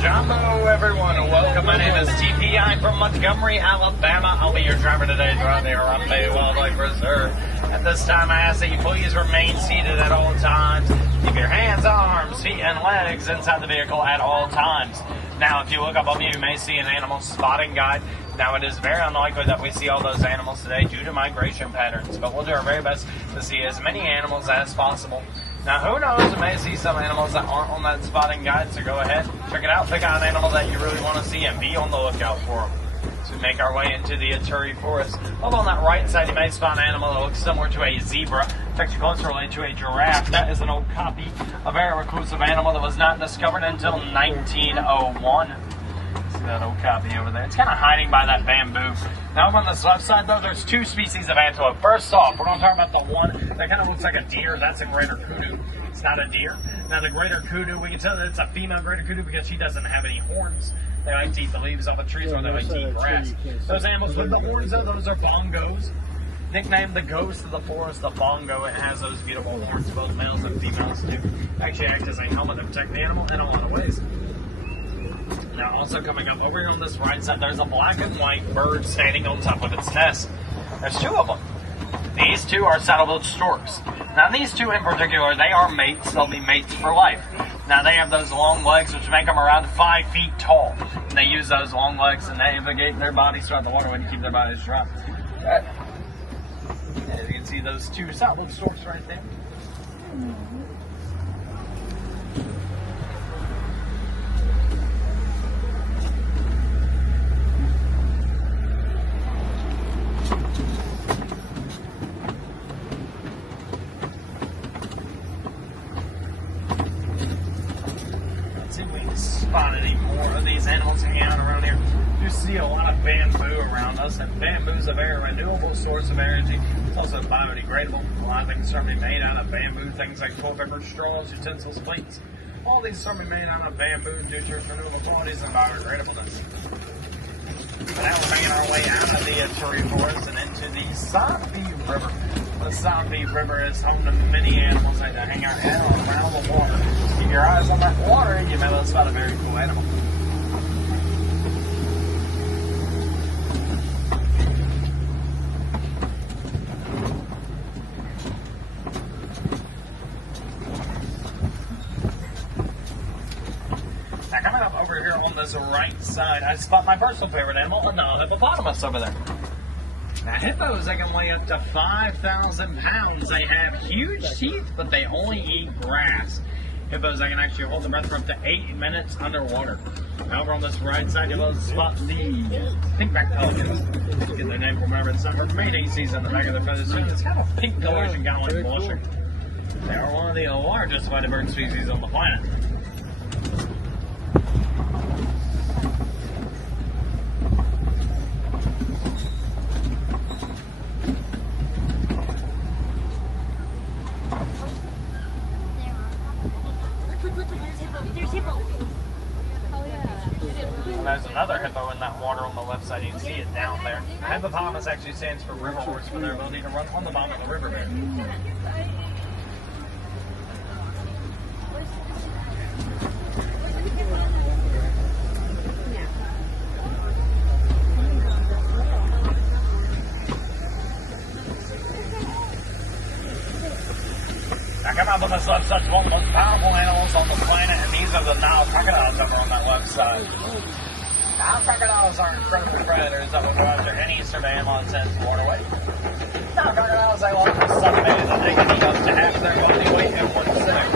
Jumbo, everyone. Welcome. My name is TP. I'm from Montgomery, Alabama. I'll be your driver today throughout the Harambe Wildlife Reserve. At this time, I ask that you please remain seated at all times. Keep your hands, arms, feet, and legs inside the vehicle at all times. Now, if you look up on me, you may see an animal spotting guide. Now, it is very unlikely that we see all those animals today due to migration patterns, but we'll do our very best to see as many animals as possible. Now, who knows, we may see some animals that aren't on that spotting guide, so go ahead, check it out, pick out an animal that you really want to see, and be on the lookout for them. So we make our way into the Aturi Forest. Over on that right side, you may spot an animal that looks similar to a zebra. In fact, closer related to a giraffe. That is an old copy, a very reclusive animal that was not discovered until 1901. See that old copy over there? It's kind of hiding by that bamboo. Now, on this left side, though, there's two species of antelope. First off, we're going to talk about the one that kind of looks like a deer. That's a greater kudu. It's not a deer. Now, the greater kudu, we can tell that it's a female greater kudu because she doesn't have any horns. They like to eat the leaves off the trees, or they like to eat grass. Those animals with the horns, though, those are bongos. Nicknamed the ghost of the forest, the bongo. It has those beautiful horns. Both males and females do. Actually act as a helmet to protect the animal in a lot of ways. Now, also coming up over here on this right side, there's a black and white bird standing on top of its nest. There's two of them. These two are saddle-billed storks. Now, these two in particular, they are mates. They'll be mates for life. Now, they have those long legs, which make them around 5 feet tall. And they use those long legs to navigate their bodies throughout the waterway to keep their bodies dry. As you can see, those two saddle-billed storks right there. See if we can spot any more of these animals hanging out around here. You see a lot of bamboo around us, and bamboo is a very renewable source of energy. It's also biodegradable. A lot of things are made out of bamboo, things like toilet paper, straws, utensils, plates. All these are made out of bamboo due to its renewable qualities and biodegradableness. Now we're making our way out of the Aturi Forest and into the Savanna River. The Savanna River is home to many animals that hang out around the water. Keep your eyes on that water, you may well spot a very cool animal. Now, coming up over here on this right side, I spot my personal favorite animal, a Nile hippopotamus over there. Now, hippos, they can weigh up to 5,000 pounds. They have huge teeth, but they only eat grass. Hippos, they can actually hold their breath for up to 8 minutes underwater. Now, over on this right side, you'll spot the pink-backed pelicans. Get their name from wherever it's summer. Mating season, the back of their feathers. It's kind of pink coloration, kind of like blushing. They are one of the largest white bird species on the planet. There's another hippo in that water on the left side. You can see it down there. The hippopotamus actually stands for river horse for their ability to run on the bottom of the riverbed. Now come out on this left side, one of the most powerful animals on the planet, and these are the Nile crocodiles over on that left side. Nile crocodiles are incredible predators that will go after any sort of animal that sends waterway. Nile crocodiles, they like to sunbathe, and they can eat up to half their body weight in one sitting.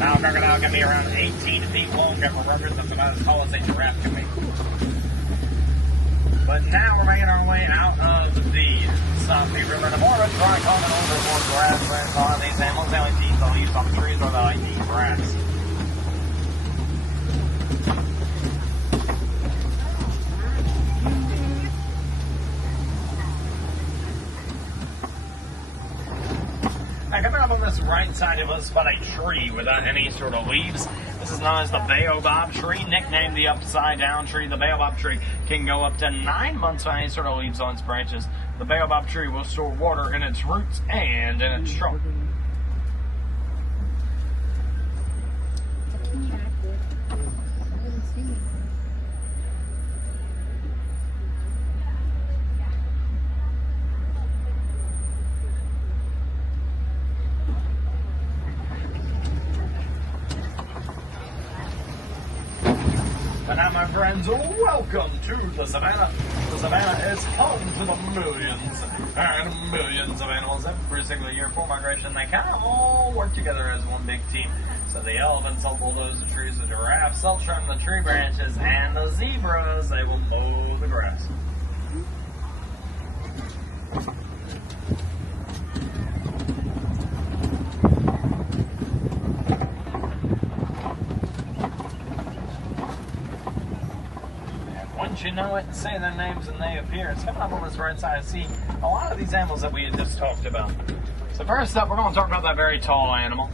Nile crocodile can be around 18 feet long, and represents about as tall as a giraffe can be. But now we're making our way out of the Savanna River. The more it's dry, common over more grasslands. A lot of these animals, they like to eat the leaves on the trees, or they like to eat grass. Now, coming up on this right side of us spot a tree without any sort of leaves. This is known as the baobab tree, nicknamed the upside down tree. The baobab tree can go up to 9 months without any sort of leaves on its branches. The baobab tree will store water in its roots and in its trunk. And now, my friends, welcome to the savannah. The savannah is home to the millions and millions of animals every single year for migration. They kind of all work together as one big team. So the elephants will bulldoze the trees, the giraffes will trim the tree branches, and the zebras, they will mow the grass. You know it and say their names and they appear. It's coming up on this right side. See a lot of these animals that we had just talked about. So first up, we're going to talk about that very tall animal.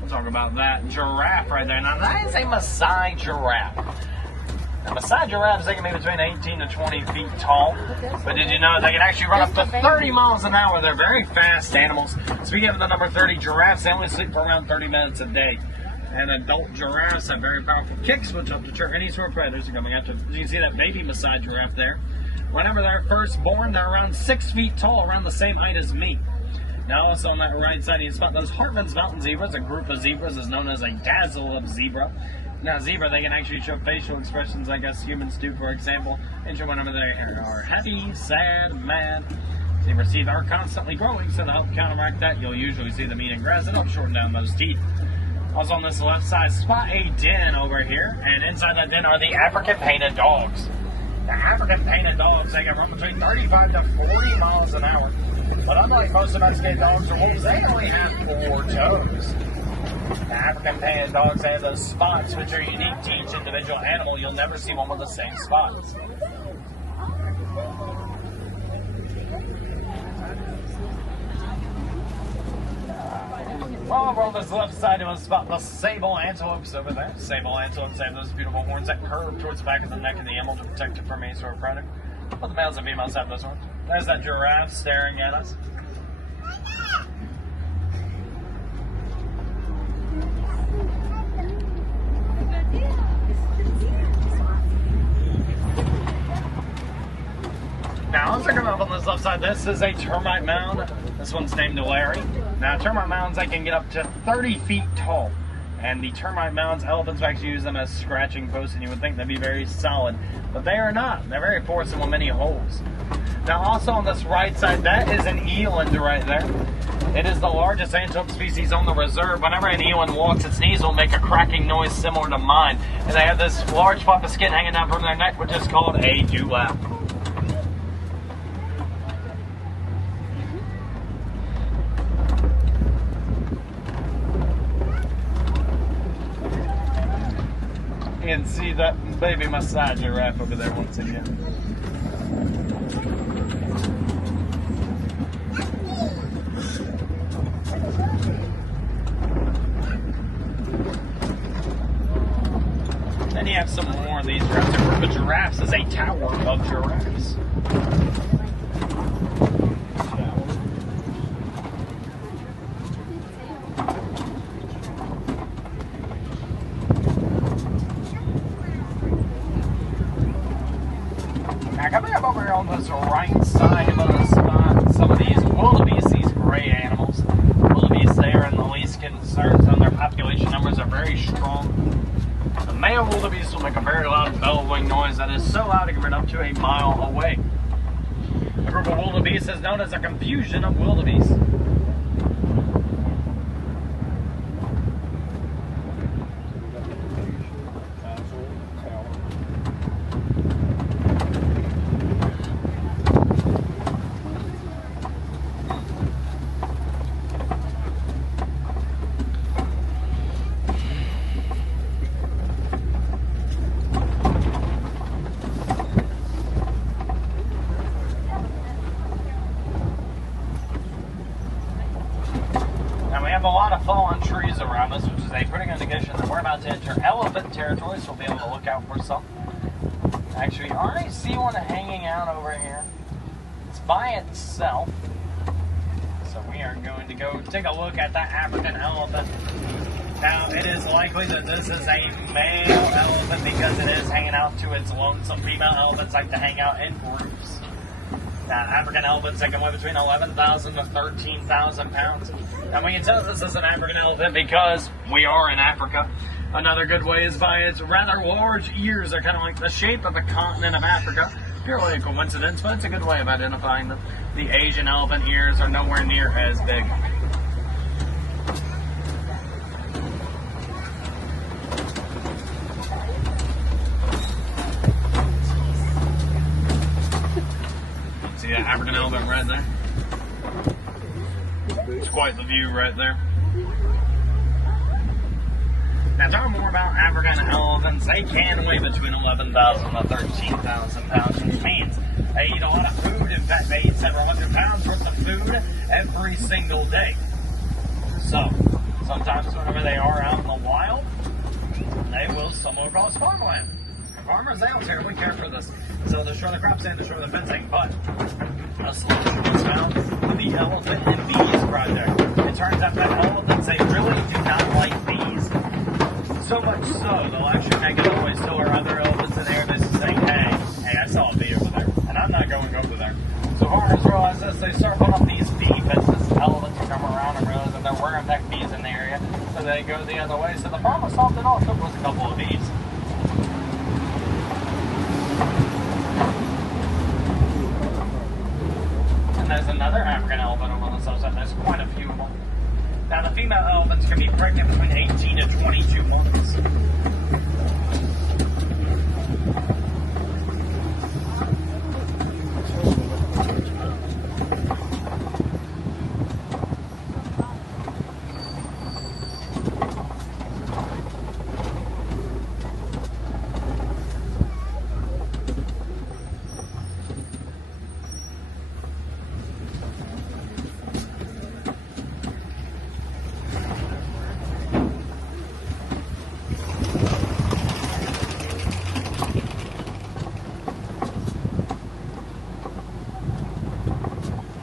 We'll talk about that giraffe right there. Now that is a Maasai giraffe. Now Maasai giraffes, they can be between 18 to 20 feet tall. But did you know they can actually run up to 30 miles an hour? They're very fast animals. Speaking of the number 30, giraffes, they only sleep for around 30 minutes a day. And adult giraffes have very powerful kicks, which will deter any sort of predators coming at you. You can see that baby Maasai giraffe there. Whenever they're first born, they're around 6 feet tall, around the same height as me. Now, also on that right side, you spot those Hartman's mountain zebras. A group of zebras is known as a dazzle of zebra. Now, zebra, they can actually show facial expressions like us humans do, for example, and show whenever they are happy, sad, mad. Zebras' teeth are constantly growing, so to help counteract that, you'll usually see them eating grass and help shorten down those teeth. Also on this left side, spot a den over here, and inside that den are the African painted dogs. The African painted dogs, they can run between 35 to 40 miles an hour. But unlike most domesticated dogs or wolves, they only have 4 toes. The African painted dogs, they have those spots which are unique to each individual animal. You'll never see one with the same spots. Well, over on this left side, it was spot the sable antelopes over there. Sable antelopes have those beautiful horns that curve towards the back of the neck and the animal to protect it from any sort of predator. Both the males and females have those horns. There's that giraffe staring at us. Now, let's come up on this left side. This is a termite mound. This one's named Larry. Now, termite mounds, they can get up to 30 feet tall. And the termite mounds, elephants actually use them as scratching posts, and you would think they'd be very solid. But they are not. They're very forceful with many holes. Now, also on this right side, that is an eland right there. It is the largest antelope species on the reserve. Whenever an eland walks, its knees will make a cracking noise similar to mine. And they have this large flap of skin hanging down from their neck, which is called a dewlap. You can see that baby Maasai giraffe over there once again. Then you have some more of these giraffes. A group of giraffes is a tower of giraffes. Now coming up over here on this right side of the spot, some of these wildebeest, these gray animals. Wildebeest, they are in the least concerns, and their population numbers are very strong. The male wildebeest will make a very loud bellowing noise that is so loud it can run up to a mile away. A group of wildebeest is known as a confusion of wildebeest. have a lot of fallen trees around us, which is a pretty good indication that we're about to enter elephant territory, so we'll be able to look out for some. Actually, I already see one hanging out over here. It's by itself. So we are going to go take a look at that African elephant. Now, it is likely that this is a male elephant because it is hanging out to its lonesome. Female elephants like to hang out in groups. Now, African elephants that can weigh between 11,000 to 13,000 pounds. Now, we can tell this is an African elephant because we are in Africa. Another good way is by its rather large ears. They're kind of like the shape of the continent of Africa. Purely a coincidence, but it's a good way of identifying them. The Asian elephant ears are nowhere near as big. See that African elephant right there? It's quite the view right there. Now, talking more about African elephants, they can weigh between 11,000 to 13,000 pounds, which means they eat a lot of food. In fact, they eat several hundred pounds worth of food every single day. So, sometimes whenever they are out in the wild, they will stumble across farmland. And farmers, they don't terribly care for this. So, destroy the crops and destroy the fencing, but a solution was found with the Elephant and Bees project. It turns out that elephants, they really do not like bees. So much so, they'll actually make a noise to our other elephants in there that's saying, hey, I saw a bee over there, and I'm not going over there. So farmers realize this, they start putting up these bee fences. Elephants will come around and realize that there were in fact bees in the area, so they go the other way. So the problem solved it all. It took was a couple of bees. And there's another African elephant over on the south side. There's quite a few of them. Now, the female elephants can be pregnant between 18 to 22 months.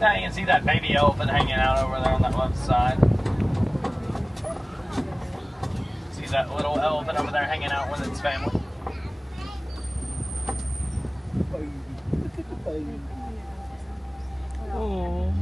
Now you can see that baby elephant hanging out over there on that left side. See that little elephant over there hanging out with its family. Oh.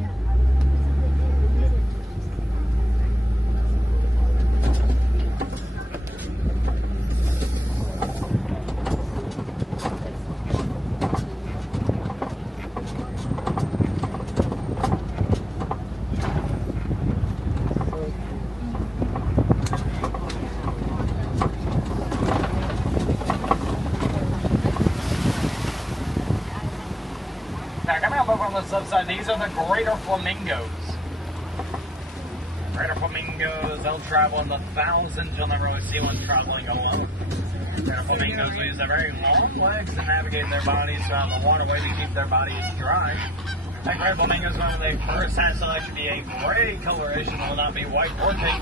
Now, coming up over on the subside, these are the greater flamingos. Greater flamingos, they'll travel in the thousands. You'll never really see one traveling alone. Greater flamingos will use their very long legs to navigate their bodies around the waterway to keep their bodies dry. And greater flamingos, when they first hatch, they'll actually be a gray coloration, will not be white or pink.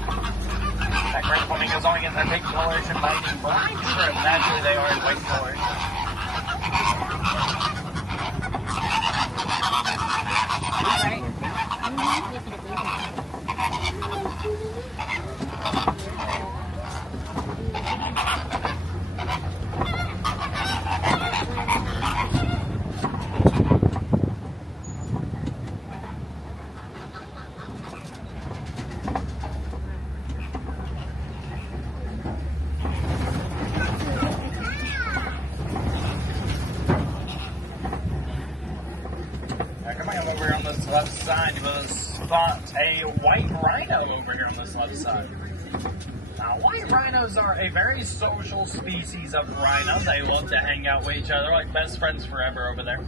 That greater flamingos only get their pink coloration by the brine shrimp. Naturally, they are a white coloration. Over on this left side, you will spot a white rhino over here on this left side. Now, white rhinos are a very social species of rhino. They love to hang out with each other like best friends forever over there.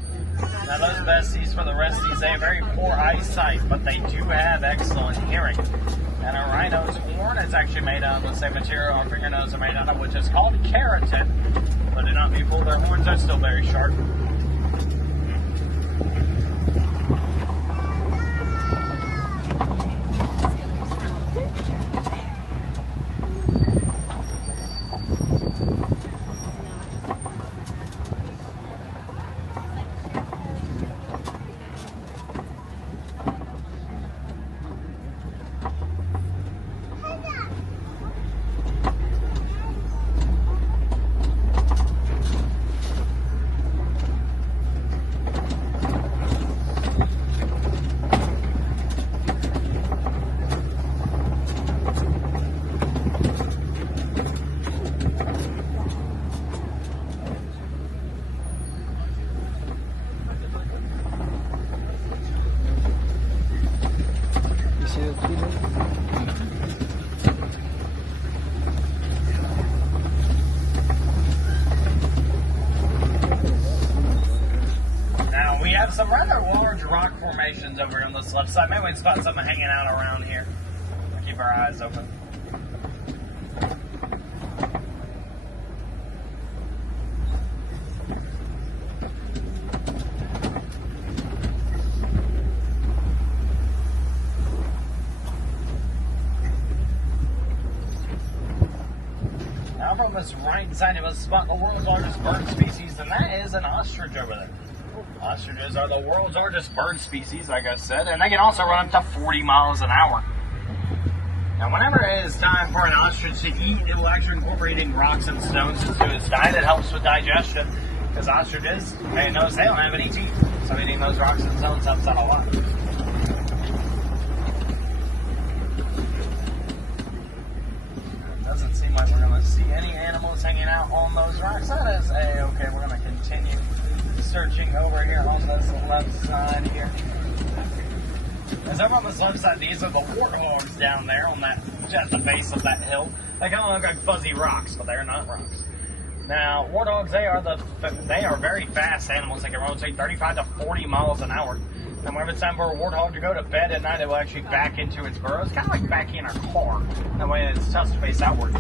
Now, those besties for the resties, they have very poor eyesight, but they do have excellent hearing. And a rhino's horn is actually made out of the same material our fingernails are made out of, which is called keratin. But do not be fooled, their horns are still very sharp. Now, we have some rather large rock formations over on this left side. Maybe we can spot something hanging out around here. We'll keep our eyes open. Now, from this right side of us, spot the world's largest bird species, and that is an ostrich over there. Ostriches are the world's largest bird species, like I said, and they can also run up to 40 miles an hour. Now, whenever it is time for an ostrich to eat, it will actually incorporate rocks and stones into its diet. It helps with digestion, because ostriches, they notice they don't have any teeth, so eating those rocks and stones helps out a lot. It doesn't seem like we're going to see any animals hanging out on those rocks. That is okay. We're going to continue searching over here on this left side here. As over on this left side, these are the warthogs down there on that, at the base of that hill. They kind of look like fuzzy rocks, but they're not rocks. Now, warthogs, they are very fast animals. They can run, say, 35 to 40 miles an hour. And whenever it's time for a warthog to go to bed at night, it will actually back into its burrows, kind of like backing in a car. That way it's tough to face outwards.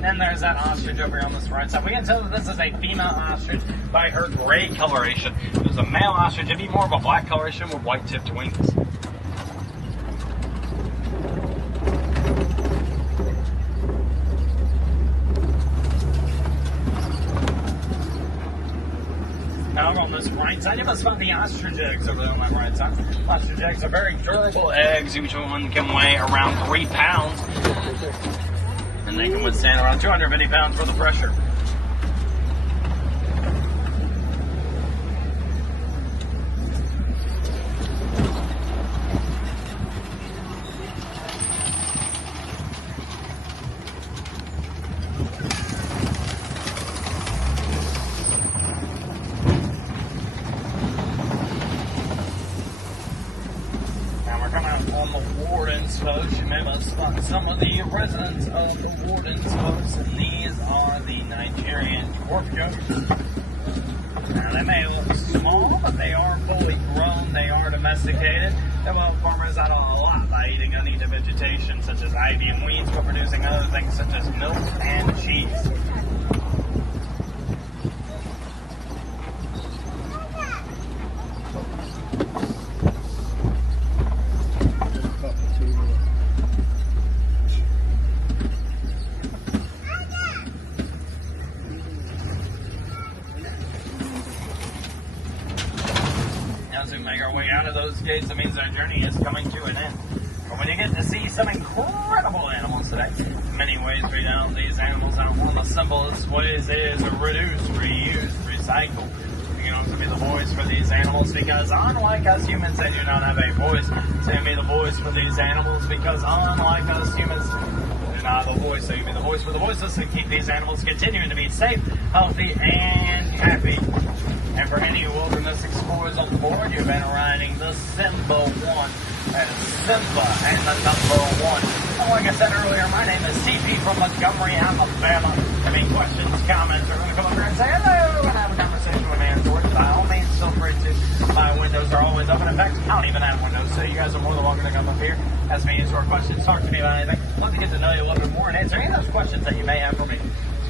Then there's that ostrich over here on this right side. We can tell that this is a female ostrich by her gray coloration. If it was a male ostrich, it'd be more of a black coloration with white tipped wings. Now on this right side, you must find the ostrich eggs over there on that right side. Ostrich eggs are very durable eggs. Each one can weigh around 3 pounds. And they can withstand around 250 pounds for the pressure. On the Warden's Post, you may must spot some of the residents of the Warden's Post, and these are the Nigerian dwarf goats. Now, they may look small, but they are fully grown, they are domesticated. They will help farmers out a lot by eating uneaten vegetation such as ivy and weeds, but producing other things such as milk and cheese. As we make our way out of those gates, it means our journey is coming to an end. But when you get to see some incredible animals today, in many ways we down these animals out. One of the simplest ways is reduce, reuse, recycle. You can also be the voice for these animals because unlike us humans, they do not have a voice. So you can be the voice for these animals because unlike us humans, they do not have a voice. So you can be the voice for the voiceless and keep these animals continuing to be safe, healthy, and happy. And for any wilderness explorers on board, you've been riding the Simba 1. That is Simba and the number 1. And like I said earlier, my name is CP from Montgomery, Alabama. Any questions, comments, or going to come over here and say hello and have a conversation with me afterwards, by all means, feel free to. My windows are always open. In fact, I don't even have windows, so you guys are more than welcome to come up here, ask me answer questions, talk to me about anything. I'd love to get to know you a little bit more and answer any of those questions that you may have for me.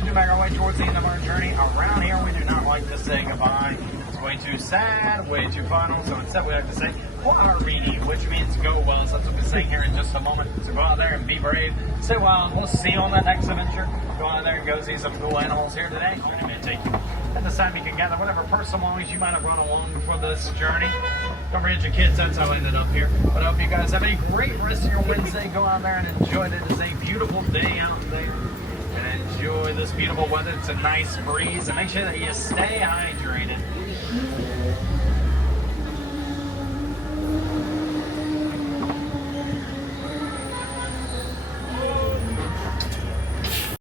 To make our way towards the end of our journey. Around here, we do not like to say goodbye. It's way too sad, way too final. So instead, we like to say Harambe, which means go well. So that's what we're saying here in just a moment. So go out there and be brave. Stay wild. We'll see you on that next adventure. Go out there and go see some cool animals here today. I'm going to take you. At this time, you can gather whatever personal belongings you might have run along for this journey. Don't forget your kids. That's how I ended up here. But I hope you guys have a great rest of your Wednesday. Go out there and enjoy it. It is a beautiful day out there. Enjoy this beautiful weather. It's a nice breeze, and make sure that you stay hydrated.